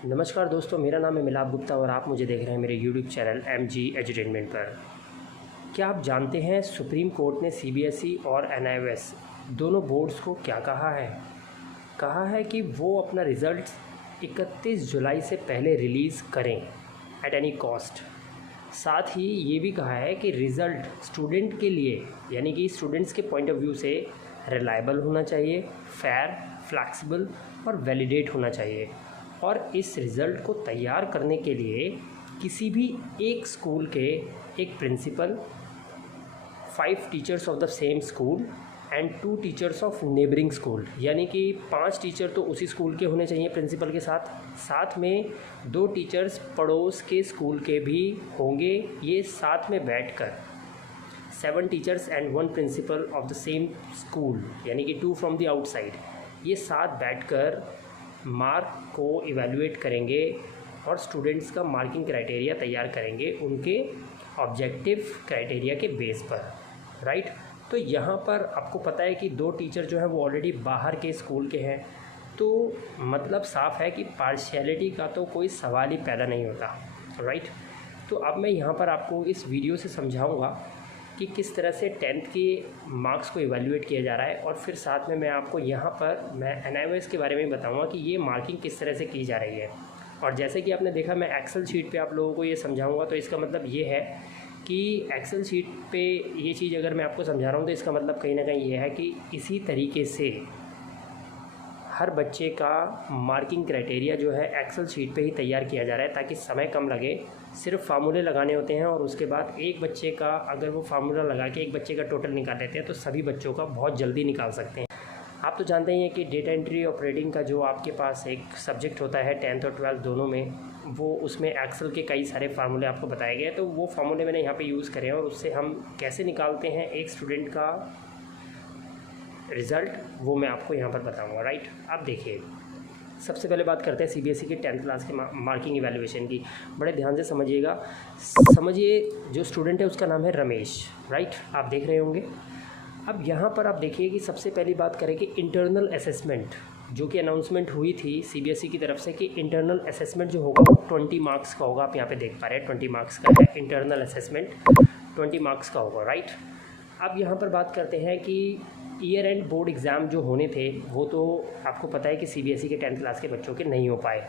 नमस्कार दोस्तों, मेरा नाम है मिलाप गुप्ता और आप मुझे देख रहे हैं मेरे यूट्यूब चैनल MG एजुटेनमेंट पर। क्या आप जानते हैं सुप्रीम कोर्ट ने CBSE और NIOS दोनों बोर्ड्स को क्या कहा है? कहा है कि वो अपना रिज़ल्ट 31 जुलाई से पहले रिलीज़ करें एट एनी कॉस्ट। साथ ही ये भी कहा है कि रिज़ल्ट स्टूडेंट के लिए यानी कि स्टूडेंट्स के पॉइंट ऑफ व्यू से रिलायबल होना चाहिए, फेयर, फ्लैक्सिबल और वैलिडेट होना चाहिए। और इस रिज़ल्ट को तैयार करने के लिए किसी भी एक स्कूल के एक principal, 5 teachers of the same school and 2 teachers of neighbouring school, यानी कि 5 टीचर तो उसी स्कूल के होने चाहिए प्रिंसिपल के साथ, साथ में 2 टीचर्स पड़ोस के स्कूल के भी होंगे। ये साथ में बैठकर 7 teachers and 1 principle of the same school, यानी कि 2 फ्रॉम द आउटसाइड, ये साथ बैठकर मार्क को इवैल्यूएट करेंगे और स्टूडेंट्स का मार्किंग क्राइटेरिया तैयार करेंगे उनके ऑब्जेक्टिव क्राइटेरिया के बेस पर, राइट। तो यहाँ पर आपको पता है कि 2 टीचर जो है वो ऑलरेडी बाहर के स्कूल के हैं, तो मतलब साफ है कि पार्शियलिटी का तो कोई सवाल ही पैदा नहीं होता, राइट। तो अब मैं यहाँ पर आपको इस वीडियो से समझाऊँगा कि किस तरह से 10th के मार्क्स को इवैल्यूएट किया जा रहा है, और फिर साथ में मैं आपको यहाँ पर मैं NIOS के बारे में बताऊँगा कि ये मार्किंग किस तरह से की जा रही है। और जैसे कि आपने देखा, मैं एक्सेल शीट पे आप लोगों को ये समझाऊँगा, तो इसका मतलब ये है कि एक्सेल शीट पे ये चीज़ अगर मैं आपको समझा रहा हूँ तो इसका मतलब कहीं ना कहीं ये है कि इसी तरीके से हर बच्चे का मार्किंग क्राइटेरिया जो है एक्सेल शीट पे ही तैयार किया जा रहा है, ताकि समय कम लगे। सिर्फ फार्मूले लगाने होते हैं और उसके बाद एक बच्चे का अगर वो फार्मूला लगा के एक बच्चे का टोटल निकाल लेते हैं तो सभी बच्चों का बहुत जल्दी निकाल सकते हैं। आप तो जानते ही हैं कि डेटा एंट्री ऑपरेटिंग का जो आपके पास एक सब्जेक्ट होता है 10th और 12th दोनों में, वो उसमें एक्सेल के कई सारे फार्मूले आपको बताए गए हैं। तो वो फार्मूले मैंने यहाँ पे यूज़ करे हैं और उससे हम कैसे निकालते हैं एक स्टूडेंट का रिज़ल्ट, वो मैं आपको यहाँ पर बताऊँगा, राइट। आप देखिए, सबसे पहले बात करते हैं CBSE की 10th क्लास के मार्किंग इवैल्यूएशन की। बड़े ध्यान से समझिएगा। समझिए, जो स्टूडेंट है उसका नाम है रमेश, राइट, आप देख रहे होंगे। अब यहाँ पर आप देखिए कि सबसे पहली बात करें कि इंटरनल असेसमेंट जो कि अनाउंसमेंट हुई थी CBSE की तरफ से कि इंटरनल असेसमेंट जो होगा वो 20 मार्क्स का होगा। आप यहाँ पे देख पा रहे हैं 20 मार्क्स का है इंटरनल असेसमेंट, 20 मार्क्स का होगा, राइट। अब यहाँ पर बात करते हैं कि ईयर एंड बोर्ड एग्ज़ाम जो होने थे वो तो आपको पता है कि CBSE के 10th क्लास के बच्चों के नहीं हो पाए।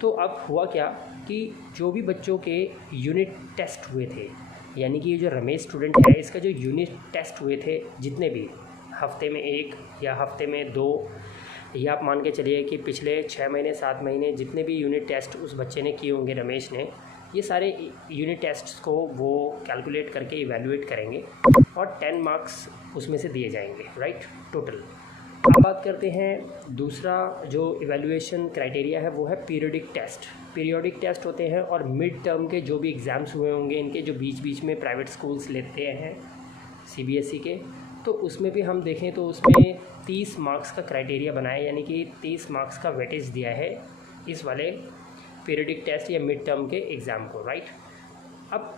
तो अब हुआ क्या कि जो भी बच्चों के यूनिट टेस्ट हुए थे, यानी कि ये जो रमेश स्टूडेंट है इसका जो यूनिट टेस्ट हुए थे, जितने भी हफ्ते में 1 या हफ्ते में 2, या आप मान के चलिए कि पिछले 6 महीने 7 महीने जितने भी यूनिट टेस्ट उस बच्चे ने किए होंगे, रमेश ने, ये सारे यूनिट टेस्ट्स को वो कैलकुलेट करके इवैल्यूएट करेंगे और 10 मार्क्स उसमें से दिए जाएंगे, राइट, टोटल। अब बात करते हैं दूसरा जो इवैल्यूएशन क्राइटेरिया है वो है पीरियोडिक टेस्ट। पीरियोडिक टेस्ट होते हैं और मिड टर्म के जो भी एग्ज़ाम्स हुए होंगे इनके, जो बीच बीच में प्राइवेट स्कूल्स लेते हैं CBSE के, तो उसमें भी हम देखें तो उसमें 30 मार्क्स का क्राइटेरिया बनाया, यानी कि 30 मार्क्स का वेटेज दिया है इस वाले पीरियोडिक टेस्ट या मिड टर्म के एग्ज़ाम को, राइट। अब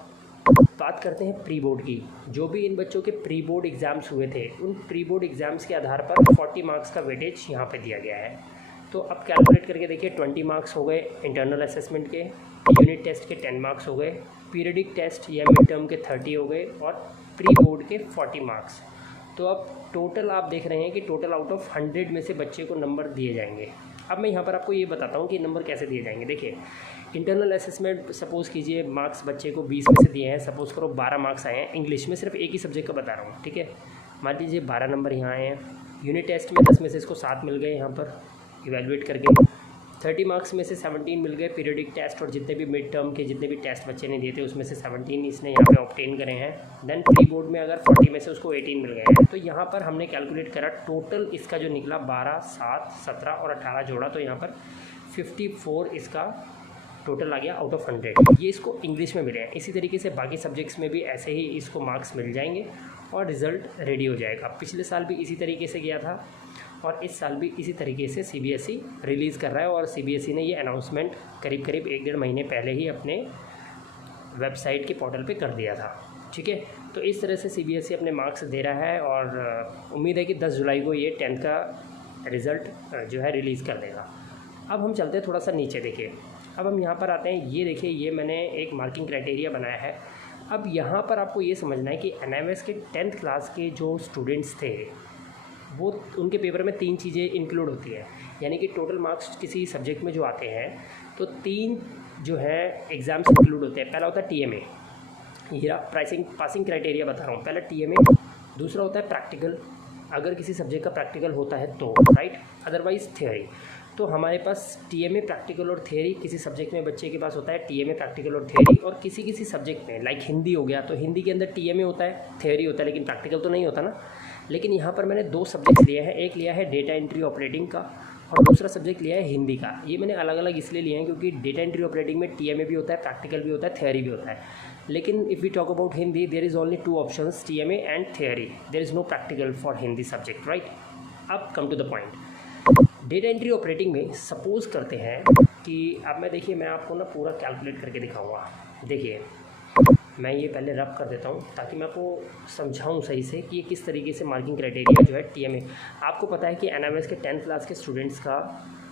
बात करते हैं प्री बोर्ड की। जो भी इन बच्चों के प्री बोर्ड एग्ज़ाम्स हुए थे उन प्री बोर्ड एग्ज़ाम्स के आधार पर 40 मार्क्स का वेटेज यहाँ पे दिया गया है। तो अब कैलकुलेट करके देखिए, 20 मार्क्स हो गए इंटरनल असेसमेंट के, यूनिट टेस्ट के 10 मार्क्स हो गए, पीरियडिक टेस्ट या मिड टर्म के 30 हो गए और प्री बोर्ड के 40 मार्क्स। तो अब टोटल आप देख रहे हैं कि टोटल आउट ऑफ 100 में से बच्चे को नंबर दिए जाएंगे। अब मैं यहाँ पर आपको ये बताता हूँ कि नंबर कैसे दिए जाएंगे। देखिए, इंटरनल असेसमेंट सपोज़ कीजिए मार्क्स बच्चे को 20 में से दिए हैं, सपोज़ करो 12 मार्क्स आए हैं इंग्लिश में, सिर्फ एक ही सब्जेक्ट का बता रहा हूँ, ठीक है। मान लीजिए 12 नंबर यहाँ आए हैं, यूनिट टेस्ट में 10 में से इसको 7 मिल गए यहाँ पर इवैल्यूएट करके, 30 मार्क्स में से 17 मिल गए पीरियडिक टेस्ट, और जितने भी मिड टर्म के जितने भी टेस्ट बच्चे ने दिए थे उसमें से 17 इसने यहाँ पे ऑब्टेन करे हैं। देन प्री बोर्ड में अगर 40 में से उसको 18 मिल गए हैं, तो यहाँ पर हमने कैलकुलेट करा टोटल इसका जो निकला 12, 7, 17 और 18 जोड़ा, तो यहाँ पर 54 इसका टोटल आ गया आउट ऑफ 100। ये इसको इंग्लिश में मिले हैं। इसी तरीके से बाकी सब्जेक्ट्स में भी ऐसे ही इसको मार्क्स मिल जाएंगे और रिज़ल्ट रेडी हो जाएगा। पिछले साल भी इसी तरीके से गया था और इस साल भी इसी तरीके से CBSE रिलीज़ कर रहा है, और CBSE ने ये अनाउंसमेंट करीब करीब 1-1.5 महीने पहले ही अपने वेबसाइट के पोर्टल पे कर दिया था, ठीक है। तो इस तरह से CBSE अपने मार्क्स दे रहा है और उम्मीद है कि 10 जुलाई को ये 10th का रिज़ल्ट जो है रिलीज़ कर देगा। अब हम चलते हैं थोड़ा सा नीचे, देखिए अब हम यहाँ पर आते हैं, ये देखिए ये मैंने एक मार्किंग क्राइटेरिया बनाया है। अब यहाँ पर आपको ये समझना है कि NIMS के 10th क्लास के जो स्टूडेंट्स थे वो उनके पेपर में 3 चीज़ें इंक्लूड होती है, यानी कि टोटल मार्क्स किसी सब्जेक्ट में जो आते हैं तो 3 जो है एग्ज़ाम्स इंक्लूड होते हैं। पहला होता है TMA, ये पासिंग क्राइटेरिया बता रहा हूँ। पहला TMA, दूसरा होता है प्रैक्टिकल, अगर किसी सब्जेक्ट का प्रैक्टिकल होता है तो, राइट, अदरवाइज़ थ्योरी। तो हमारे पास TMA प्रैक्टिकल और थ्योरी, किसी सब्जेक्ट में बच्चे के पास होता है TMA प्रैक्टिकल और थ्योरी, और किसी सब्जेक्ट में लाइक हिंदी हो गया तो हिंदी के अंदर TMA होता है, थ्योरी होता है, लेकिन प्रैक्टिकल तो नहीं होता ना। लेकिन यहाँ पर मैंने 2 सब्जेक्ट्स लिए हैं, एक लिया है डेटा एंट्री ऑपरेटिंग का और दूसरा सब्जेक्ट लिया है हिंदी का। ये मैंने अलग अलग इसलिए लिए हैं क्योंकि डेटा एंट्री ऑपरेटिंग में TMA भी होता है, प्रैक्टिकल भी होता है, थ्योरी भी होता है। लेकिन if we talk about Hindi, there is only 2 options, TMA and theory, there is no practical for Hindi subject, right. अब come to the point, data entry operating में सपोज़ करते हैं कि अब देखिए मैं आपको ना पूरा कैलकुलेट करके दिखाऊंगा। देखिए मैं ये पहले रब कर देता हूँ ताकि मैं आपको समझाऊँ सही से कि ये किस तरीके से मार्किंग क्राइटेरिया जो है TMA। आपको पता है कि NIMS के 10th क्लास के स्टूडेंट्स का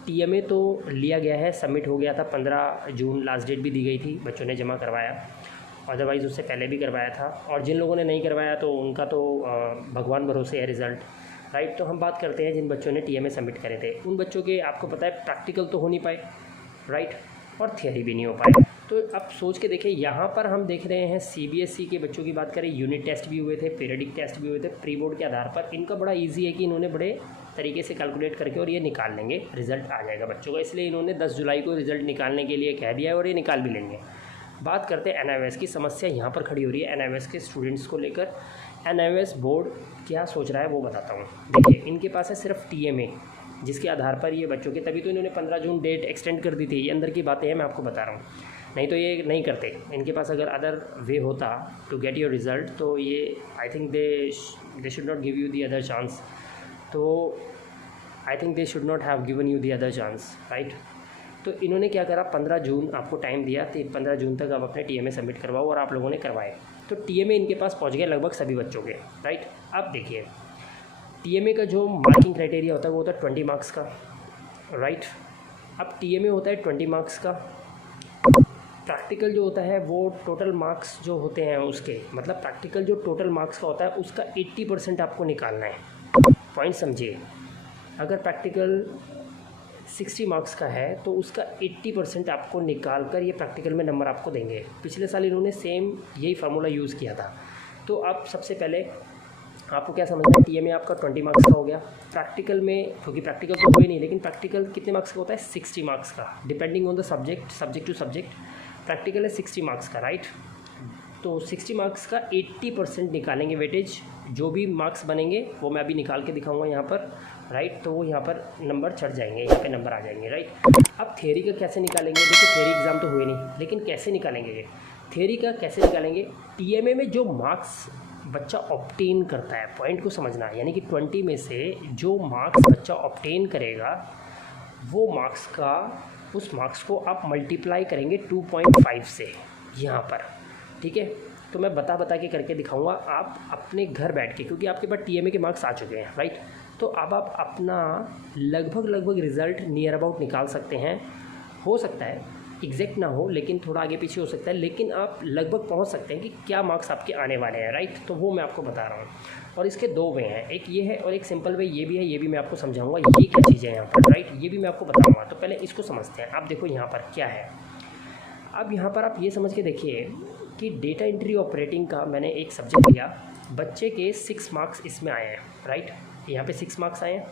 TMA तो लिया गया है, सबमिट हो गया था, 15 जून लास्ट डेट भी दी गई थी, बच्चों ने जमा करवाया, अदरवाइज़ उससे पहले भी करवाया था। और जिन लोगों ने नहीं करवाया तो उनका तो भगवान भरोसे है रिज़ल्ट, राइट। तो हम बात करते हैं जिन बच्चों ने TMA सबमिट करे थे, उन बच्चों के आपको पता है प्रैक्टिकल तो हो नहीं पाए, राइट, और थियरी भी नहीं हो पाए। तो अब सोच के देखिए, यहाँ पर हम देख रहे हैं CBSE के बच्चों की बात करें, यूनिट टेस्ट भी हुए थे, पीरियडिक टेस्ट भी हुए थे, प्री बोर्ड के आधार पर। इनका बड़ा ईजी है कि इन्होंने बड़े तरीके से कैलकुलेट करके और ये निकाल लेंगे, रिज़ल्ट आ जाएगा बच्चों का, इसलिए इन्होंने 10 जुलाई को रिज़ल्ट निकालने के लिए कह दिया है और ये निकाल भी लेंगे। बात करते हैं NIMS की। समस्या यहाँ पर खड़ी हो रही है NIMS के स्टूडेंट्स को लेकर। NIMS बोर्ड क्या सोच रहा है वो बताता हूँ। देखिए इनके पास है सिर्फ TMA, जिसके आधार पर ये बच्चों के, तभी तो इन्होंने 15 जून डेट एक्सटेंड कर दी थी। ये अंदर की बातें हैं, मैं आपको बता रहा हूँ, नहीं तो ये नहीं करते। इनके पास अगर अदर वे होता टू गेट योर रिज़ल्ट तो ये I think they should not give you the other chance, तो I think they should not have given you the other chance, right. तो इन्होंने क्या करा, 15 जून आपको टाइम दिया, तो 15 जून तक आप अपने TMA सबमिट करवाओ, और आप लोगों ने करवाए। तो TMA इनके पास पहुंच गया लगभग सभी बच्चों के, राइट। अब देखिए TMA का जो मार्किंग क्राइटेरिया होता है वो होता है 20 मार्क्स का, राइट। अब TMA होता है 20 मार्क्स का, प्रैक्टिकल जो होता है वो टोटल मार्क्स जो होते हैं उसके, मतलब प्रैक्टिकल जो टोटल मार्क्स का होता है उसका 80% आपको निकालना है। पॉइंट समझिए, अगर प्रैक्टिकल 60 मार्क्स का है तो उसका 80% आपको निकाल कर ये प्रैक्टिकल में नंबर आपको देंगे। पिछले साल इन्होंने सेम यही फार्मूला यूज़ किया था। तो अब सबसे पहले आपको क्या समझना है, TMA आपका 20 मार्क्स का हो गया, प्रैक्टिकल में, क्योंकि प्रैक्टिकल तो कोई नहीं, लेकिन प्रैक्टिकल कितने मार्क्स का होता है, 60 मार्क्स का, depending on the subject to subject. Practical है 60 मार्क्स का, राइट। तो 60 मार्क्स का 80% निकालेंगे वेटेज, जो भी मार्क्स बनेंगे वो मैं अभी निकाल के दिखाऊंगा यहाँ पर, राइट। तो वो यहाँ पर नंबर चढ़ जाएंगे, यहाँ पे नंबर आ जाएंगे, राइट। अब थ्योरी का कैसे निकालेंगे, देखिए थ्योरी एग्ज़ाम तो हुए नहीं, लेकिन कैसे निकालेंगे ये थ्योरी का, कैसे निकालेंगे। TMA में जो मार्क्स बच्चा ऑब्टेन करता है, पॉइंट को समझना है, यानी कि 20 में से जो मार्क्स बच्चा ऑब्टेन करेगा वो मार्क्स का, उस मार्क्स को आप मल्टीप्लाई करेंगे 2.5 से यहाँ पर, ठीक है। तो मैं बता के करके दिखाऊंगा आप अपने घर बैठ के, क्योंकि आपके पास TMA के मार्क्स आ चुके हैं, राइट। तो अब आप अपना लगभग रिज़ल्ट नियर अबाउट निकाल सकते हैं। हो सकता है एग्जैक्ट ना हो, लेकिन थोड़ा आगे पीछे हो सकता है, लेकिन आप लगभग पहुंच सकते हैं कि क्या मार्क्स आपके आने वाले हैं, राइट। तो वो मैं आपको बता रहा हूँ, और इसके 2 वे हैं, एक ये है और एक सिंपल वे ये भी है, ये भी मैं आपको समझाऊंगा ये क्या चीज़ें हैं यहाँ पर, राइट, ये भी मैं आपको बताऊँगा। तो पहले इसको समझते हैं। आप देखो यहाँ पर क्या है। अब यहाँ पर आप ये समझ के देखिए कि डेटा एंट्री ऑपरेटिंग का मैंने एक सब्जेक्ट लिया, बच्चे के 6 मार्क्स इसमें आए हैं, राइट, यहाँ पे 6 मार्क्स आए हैं,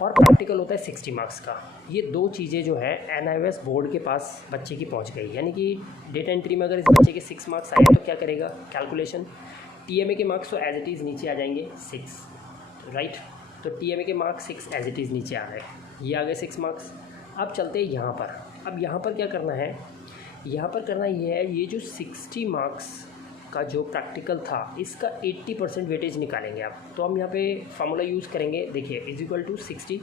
और प्रैक्टिकल होता है 60 मार्क्स का। ये 2 चीज़ें जो है NIMS बोर्ड के पास बच्चे की पहुंच गई, यानी कि डेटा एंट्री में अगर इस बच्चे के 6 मार्क्स आए तो क्या करेगा कैलकुलेशन, TMA के मार्क्स तो एज इट इज़ नीचे आ जाएंगे 6, राइट। तो TMA के मार्क्स 6 एज इट इज़ नीचे आ गए, ये आ गए 6 मार्क्स। अब चलते हैं यहाँ पर। अब यहाँ पर क्या करना है, यहाँ पर करना ये है, ये जो 60 मार्क्स का जो प्रैक्टिकल था इसका 80% वेटेज निकालेंगे आप। तो हम यहाँ पे फार्मूला यूज़ करेंगे, देखिए इज इक्वल टू 60।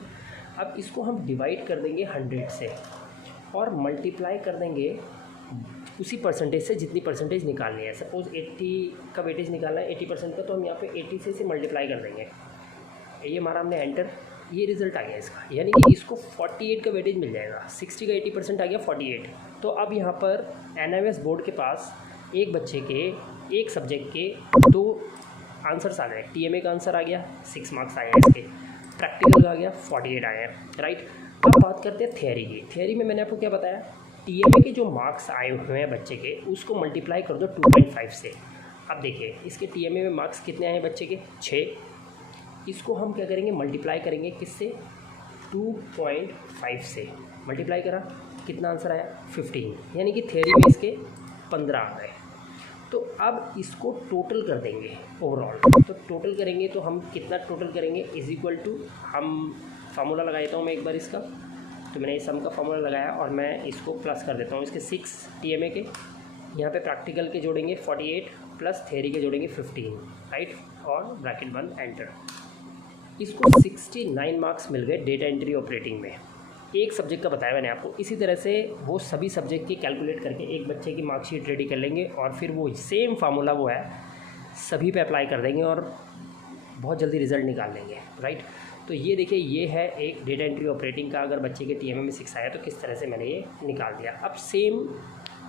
अब इसको हम डिवाइड कर देंगे 100 से और मल्टीप्लाई कर देंगे उसी परसेंटेज से जितनी परसेंटेज निकालनी है। सपोज़ 80 का वेटेज निकालना है 80% का, तो हम यहाँ पे 80 से मल्टीप्लाई कर देंगे। ये मारा हमने एंटर, ये रिज़ल्ट आ गया इसका, यानी कि इसको 48 का वेटेज मिल जाएगा। 60 का 80% आ गया 48। तो अब यहाँ पर NIOS बोर्ड के पास एक बच्चे के एक सब्जेक्ट के 2 आंसर्स आ गए। TMA का आंसर आ गया, 6 मार्क्स आए हैं इसके, प्रैक्टिकल का आ गया 48 आए हैं, राइट। अब बात करते हैं थियरी की। थियरी में मैंने आपको क्या बताया, TMA के जो मार्क्स आए हुए हैं बच्चे के, उसको मल्टीप्लाई कर दो 2.5 से। अब देखिए इसके TMA में मार्क्स कितने आए हैं बच्चे के, 6। इसको हम क्या करेंगे, मल्टीप्लाई करेंगे किससे, 2.5 से। मल्टीप्लाई करा, कितना आंसर आया, 15, यानी कि थियरी में इसके 15 आ गए। तो अब इसको टोटल कर देंगे ओवरऑल। तो टोटल करेंगे तो हम कितना टोटल करेंगे, इज इक्वल टू, हम फार्मूला लगा देता हूँ मैं एक बार इसका। तो मैंने इस सम का फार्मूला लगाया और मैं इसको प्लस कर देता हूँ इसके 6 TMA के, यहाँ पे प्रैक्टिकल के जोड़ेंगे 48 प्लस थियरी के जोड़ेंगे 15, राइट, और ब्रैकेट बंद, एंटर। इसको 69 मार्क्स मिल गए डेटा एंट्री ऑपरेटिंग में। एक सब्जेक्ट का बताया मैंने आपको। इसी तरह से वो सभी सब्जेक्ट की कैलकुलेट करके एक बच्चे की मार्कशीट रेडी कर लेंगे और फिर वो सेम फार्मूला वो है सभी पे अप्लाई कर देंगे और बहुत जल्दी रिजल्ट निकाल लेंगे, राइट। तो ये देखिए, ये है एक डेटा एंट्री ऑपरेटिंग का। अगर बच्चे के TMA में 6 आया तो किस तरह से मैंने ये निकाल दिया। अब सेम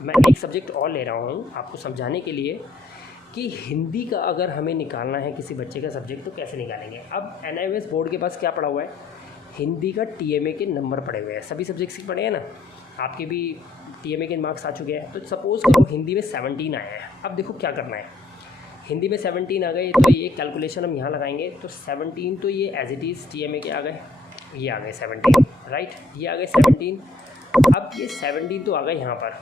मैं एक सब्जेक्ट और ले रहा हूँ आपको समझाने के लिए कि हिंदी का अगर हमें निकालना है किसी बच्चे का सब्जेक्ट तो कैसे निकालेंगे। अब NIOS बोर्ड के पास क्या पड़ा हुआ है, हिंदी का TMA के नंबर पड़े हुए हैं, सभी सब्जेक्ट्स के पड़े हैं ना, आपके भी TMA के मार्क्स आ चुके हैं। तो सपोज़ करो हिंदी में 17 आए हैं। अब देखो क्या करना है, हिंदी में 17 आ गए तो ये कैलकुलेशन हम यहाँ लगाएंगे। तो 17 तो ये एज इट इज़ TMA के आ गए, ये आ गए 17, राइट, ये आ गए 17। अब ये 17 तो आ गए यहाँ पर।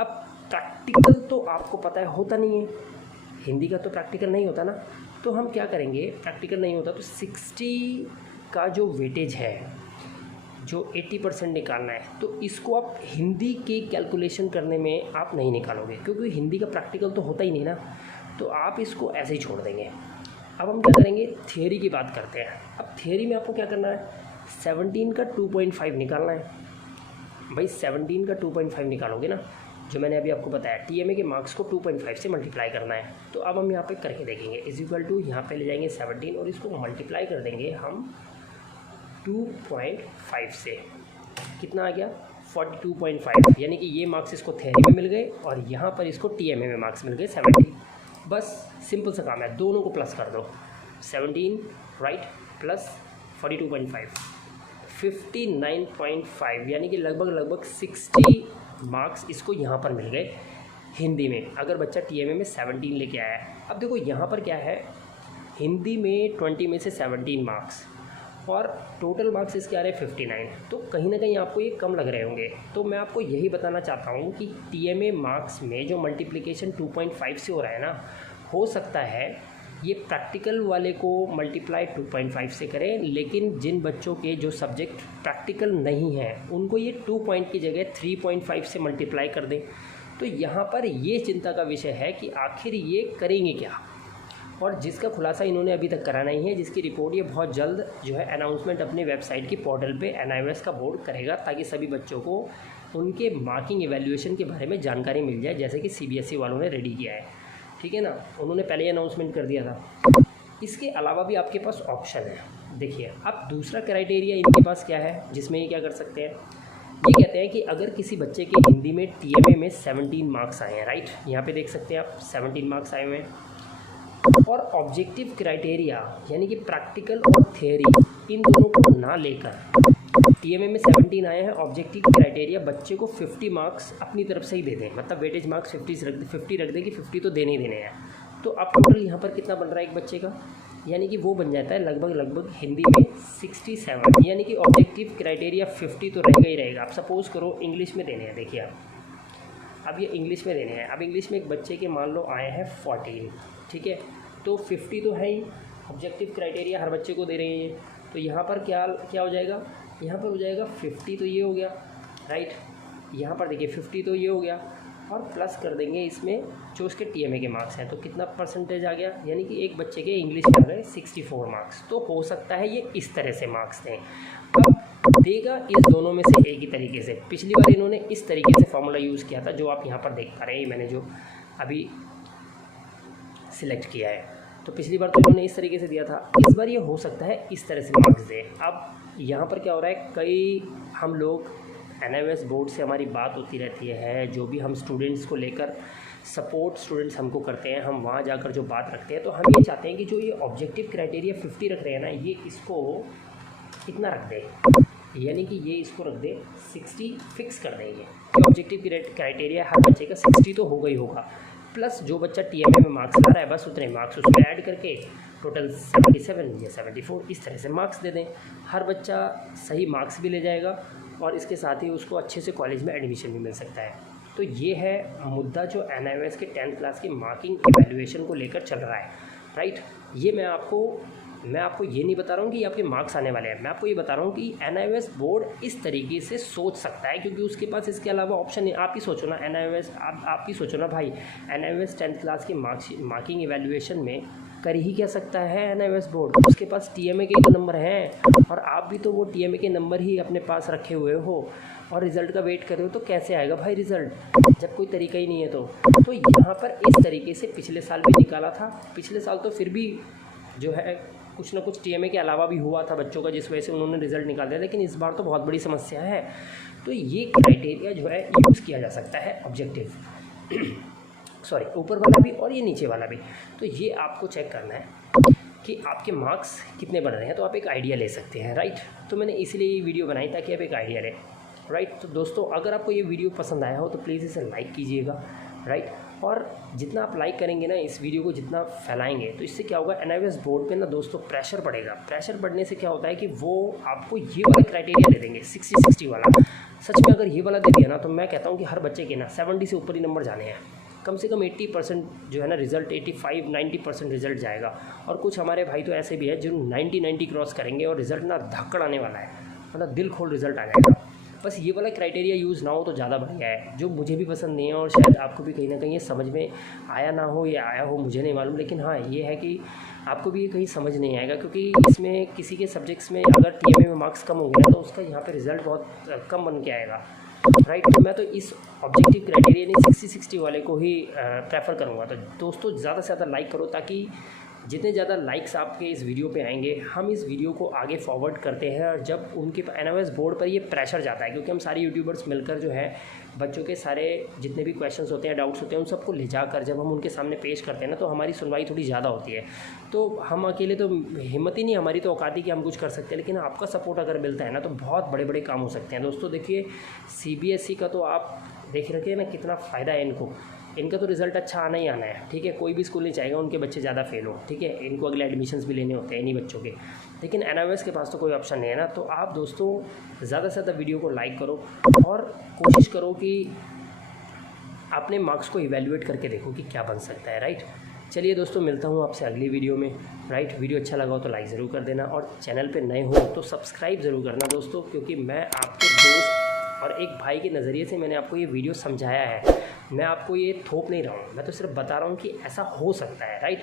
अब प्रैक्टिकल तो आपको पता है होता नहीं है, हिंदी का तो प्रैक्टिकल नहीं होता ना। तो हम क्या करेंगे, प्रैक्टिकल नहीं होता तो 60 का जो वेटेज है, जो 80% निकालना है, तो इसको आप हिंदी के कैलकुलेशन करने में आप नहीं निकालोगे, क्योंकि हिंदी का प्रैक्टिकल तो होता ही नहीं ना। तो आप इसको ऐसे ही छोड़ देंगे। अब हम क्या करेंगे, थियरी की बात करते हैं। अब थियरी में आपको क्या करना है, 17 का 2.5 निकालना है। भाई 17 का 2.5 निकालोगे ना, जो मैंने अभी आपको बताया, TMA के मार्क्स को 2.5 से मल्टीप्लाई करना है। तो अब हम यहाँ पे करके देखेंगे, इज इक्वल टू, यहाँ पे ले जाएंगे 17 और इसको मल्टीप्लाई कर देंगे हम 2.5 से। कितना आ गया, 42.5, यानी कि ये मार्क्स इसको थियरी में मिल गए और यहाँ पर इसको TMA में मार्क्स मिल गए 70। बस सिंपल सा काम है, दोनों को प्लस कर दो, 17 राइट प्लस 42.5, 59.5, यानी कि लगभग 60 मार्क्स इसको यहाँ पर मिल गए हिंदी में, अगर बच्चा TMA में 17 लेके आया है। अब देखो यहाँ पर क्या है, हिंदी में 20 में से 17 मार्क्स और टोटल मार्क्स इसके आ रहे हैं 59, तो कहीं ना कहीं आपको ये कम लग रहे होंगे। तो मैं आपको यही बताना चाहता हूँ कि TMA मार्क्स में जो मल्टीप्लिकेशन 2.5 से हो रहा है ना, हो सकता है ये प्रैक्टिकल वाले को मल्टीप्लाई 2.5 से करें, लेकिन जिन बच्चों के जो सब्जेक्ट प्रैक्टिकल नहीं है उनको ये 2 पॉइंट की जगह 3.5 से मल्टीप्लाई कर दें। तो यहाँ पर ये चिंता का विषय है कि आखिर ये करेंगे क्या, और जिसका खुलासा इन्होंने अभी तक करा नहीं है, जिसकी रिपोर्ट ये बहुत जल्द जो है अनाउंसमेंट अपने वेबसाइट की पोर्टल पे NIOS का बोर्ड करेगा, ताकि सभी बच्चों को उनके मार्किंग एवेल्यूएशन के बारे में जानकारी मिल जाए, जैसे कि CBSE वालों ने रेडी किया है, ठीक है ना, उन्होंने पहले ही अनाउंसमेंट कर दिया था। इसके अलावा भी आपके पास ऑप्शन है। देखिए अब दूसरा क्राइटेरिया इनके पास क्या है, जिसमें ये क्या कर सकते हैं, ये कहते हैं कि अगर किसी बच्चे के हिंदी में TMA में 17 मार्क्स आए हैं, राइट, यहाँ पे देख सकते हैं आप 17 मार्क्स आए हुए हैं, और ऑब्जेक्टिव क्राइटेरिया यानी कि प्रैक्टिकल और थियरी इन दोनों को ना लेकर TMA में 17 आए हैं, ऑब्जेक्टिव क्राइटेरिया बच्चे को 50 मार्क्स अपनी तरफ से ही दे दें, मतलब वेटेज मार्क्स 50 रख दें कि 50 तो देने ही देने हैं। तो अब टोटल यहाँ पर कितना बन रहा है एक बच्चे का, यानी कि वो बन जाता है लगभग हिंदी में 67, यानी कि ऑब्जेक्टिव क्राइटेरिया 50 तो रहेगा ही रहेगा। आप सपोज़ करो इंग्लिश में देने हैं, देखिए अब ये इंग्लिश में देने हैं। अब इंग्लिश में एक बच्चे के मान लो आए हैं 14, ठीक है, तो 50 तो है ही, ऑब्जेक्टिव क्राइटेरिया हर बच्चे को दे रहे हैं। तो यहाँ पर क्या हो जाएगा, यहाँ पर हो जाएगा 50 तो ये हो गया, राइट, यहाँ पर देखिए 50 तो ये हो गया, और प्लस कर देंगे इसमें जो उसके TMA के मार्क्स हैं, तो कितना परसेंटेज आ गया, यानी कि एक बच्चे के इंग्लिश में आ गए 64 मार्क्स। तो हो सकता है ये इस तरह से मार्क्स दें। अब देगा इस दोनों में से एक ही तरीके से। पिछली बार इन्होंने इस तरीके से फॉर्मूला यूज़ किया था, जो आप यहाँ पर देख पा रहे हैं, मैंने जो अभी सिलेक्ट किया है। तो पिछली बार तो इन्होंने इस तरीके से दिया था, इस बार ये हो सकता है इस तरह से मार्क्स दें। अब यहाँ पर क्या हो रहा है, कई हम लोग NIOS बोर्ड से हमारी बात होती रहती है, जो भी हम स्टूडेंट्स को लेकर सपोर्ट स्टूडेंट्स हमको करते हैं, हम वहाँ जाकर जो बात रखते हैं, तो हम ये चाहते हैं कि जो ये ऑब्जेक्टिव क्राइटेरिया 50 रख रहे हैं ना, ये इसको इतना रख दें, यानी कि ये इसको रख दे 60 फिक्स कर देंगे। ऑब्जेक्टिव क्राइटेरिया हर बच्चे का 60 तो होगा ही होगा, प्लस जो बच्चा TMA में मार्क्स ला रहा है बस उतने मार्क्स उसमें ऐड करके टोटल 77 या 74 इस तरह से मार्क्स दे दें। हर बच्चा सही मार्क्स भी ले जाएगा और इसके साथ ही उसको अच्छे से कॉलेज में एडमिशन भी मिल सकता है। तो ये है मुद्दा जो NIOS के 10th क्लास की मार्किंग इवैल्यूएशन को लेकर चल रहा है, राइट। ये मैं आपको ये नहीं बता रहा हूँ कि आपके मार्क्स आने वाले हैं, मैं आपको ये बता रहा हूँ कि NIOS बोर्ड इस तरीके से सोच सकता है, क्योंकि उसके पास इसके अलावा ऑप्शन नहीं। आप ही सोचो ना NIOS, आप ही सोचो ना भाई, NIOS 10th क्लास की मार्किंग इवैल्यूएशन में कर ही क्या सकता है NIOS बोर्ड। उसके पास TMA के तो नंबर हैं और आप भी तो वो TMA के नंबर ही अपने पास रखे हुए हो और रिज़ल्ट का वेट कर रहे हो, तो कैसे आएगा भाई रिज़ल्ट जब कोई तरीका ही नहीं है। तो यहाँ पर इस तरीके से पिछले साल भी निकाला था, पिछले साल तो फिर भी जो है कुछ ना कुछ TMA के अलावा भी हुआ था बच्चों का, जिस वजह से उन्होंने रिज़ल्ट निकाल दिया, लेकिन इस बार तो बहुत बड़ी समस्या है। तो ये क्राइटेरिया जो है यूज़ किया जा सकता है ऑब्जेक्टिव सॉरी ऊपर वाला भी और ये नीचे वाला भी। तो ये आपको चेक करना है कि आपके मार्क्स कितने बन रहे हैं, तो आप एक आइडिया ले सकते हैं, राइट। तो मैंने इसलिए ये वीडियो बनाई ताकि आप एक आइडिया लें, राइट। तो दोस्तों अगर आपको ये वीडियो पसंद आया हो तो प्लीज़ इसे लाइक कीजिएगा, राइट। और जितना आप लाइक करेंगे ना, इस वीडियो को जितना फैलाएंगे, तो इससे क्या होगा, NIOS बोर्ड पे ना दोस्तों प्रेशर बढ़ेगा। प्रेशर बढ़ने से क्या होता है कि वो आपको ये वाला क्राइटेरिया दे देंगे 60 वाला। सच में अगर ये वाला दे दिया ना, तो मैं कहता हूँ कि हर बच्चे के ना 70 से ऊपर ही नंबर जाने हैं, कम से कम 80% जो है ना रिज़ल्ट, 85-90% रिज़ल्ट जाएगा। और कुछ हमारे भाई तो ऐसे भी है जो 90 क्रॉस करेंगे और रिज़ल्ट ना धक्कड़ आने वाला है, मतलब दिल खोल रिज़ल्ट आ जाएगा। बस ये वाला क्राइटेरिया यूज़ ना हो तो ज़्यादा बढ़िया है, जो मुझे भी पसंद नहीं है और शायद आपको भी कहीं ना कहीं ये समझ में आया ना हो या आया हो, मुझे नहीं मालूम। लेकिन हाँ, ये है कि आपको भी ये कहीं समझ नहीं आएगा, क्योंकि इसमें किसी के सब्जेक्ट्स में अगर TMA में मार्क्स कम होंगे ना, तो उसका यहाँ पे रिज़ल्ट बहुत कम बन के आएगा, राइट। तो मैं तो इस ऑब्जेक्टिव क्राइटेरिया नहीं 60 वाले को ही प्रेफर करूँगा। तो दोस्तों ज़्यादा से ज़्यादा लाइक करो, ताकि जितने ज़्यादा लाइक्स आपके इस वीडियो पे आएंगे, हम इस वीडियो को आगे फॉरवर्ड करते हैं। और जब उनके NIOS बोर्ड पर ये प्रेशर जाता है, क्योंकि हम सारे यूट्यूबर्स मिलकर जो है बच्चों के सारे जितने भी क्वेश्चंस होते हैं, डाउट्स होते हैं, उन सबको ले जाकर जब हम उनके सामने पेश करते हैं ना, तो हमारी सुनवाई थोड़ी ज़्यादा होती है। तो हम अकेले तो हिम्मत ही नहीं, हमारी तो औकात ही कि हम कुछ कर सकते हैं, लेकिन आपका सपोर्ट अगर मिलता है ना, तो बहुत बड़े बड़े काम हो सकते हैं। दोस्तों देखिए, CBSE का तो आप देख रखे ना कितना फ़ायदा है इनका तो रिज़ल्ट अच्छा आना ही आना है, ठीक है। कोई भी स्कूल नहीं चाहेगा उनके बच्चे ज़्यादा फेल हो, ठीक है। इनको अगले एडमिशन्स भी लेने होते हैं इन्हीं बच्चों के, लेकिन NIOS के पास तो कोई ऑप्शन नहीं है ना। तो आप दोस्तों ज़्यादा से ज़्यादा वीडियो को लाइक करो और कोशिश करो कि अपने मार्क्स को इवैल्यूएट करके देखो कि क्या बन सकता है, राइट। चलिए दोस्तों, मिलता हूँ आपसे अगली वीडियो में, राइट। वीडियो अच्छा लगा हो तो लाइक ज़रूर कर देना और चैनल पे नए हो तो सब्सक्राइब ज़रूर करना दोस्तों, क्योंकि मैं आपके दोस्त और एक भाई के नज़रिए से मैंने आपको ये वीडियो समझाया है। मैं आपको ये थोप नहीं रहा हूँ, मैं तो सिर्फ बता रहा हूँ कि ऐसा हो सकता है, राइट।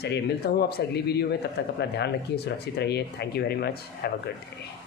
चलिए मिलता हूँ आपसे अगली वीडियो में, तब तक अपना ध्यान रखिए, सुरक्षित रहिए। Thank you very much, have a good day.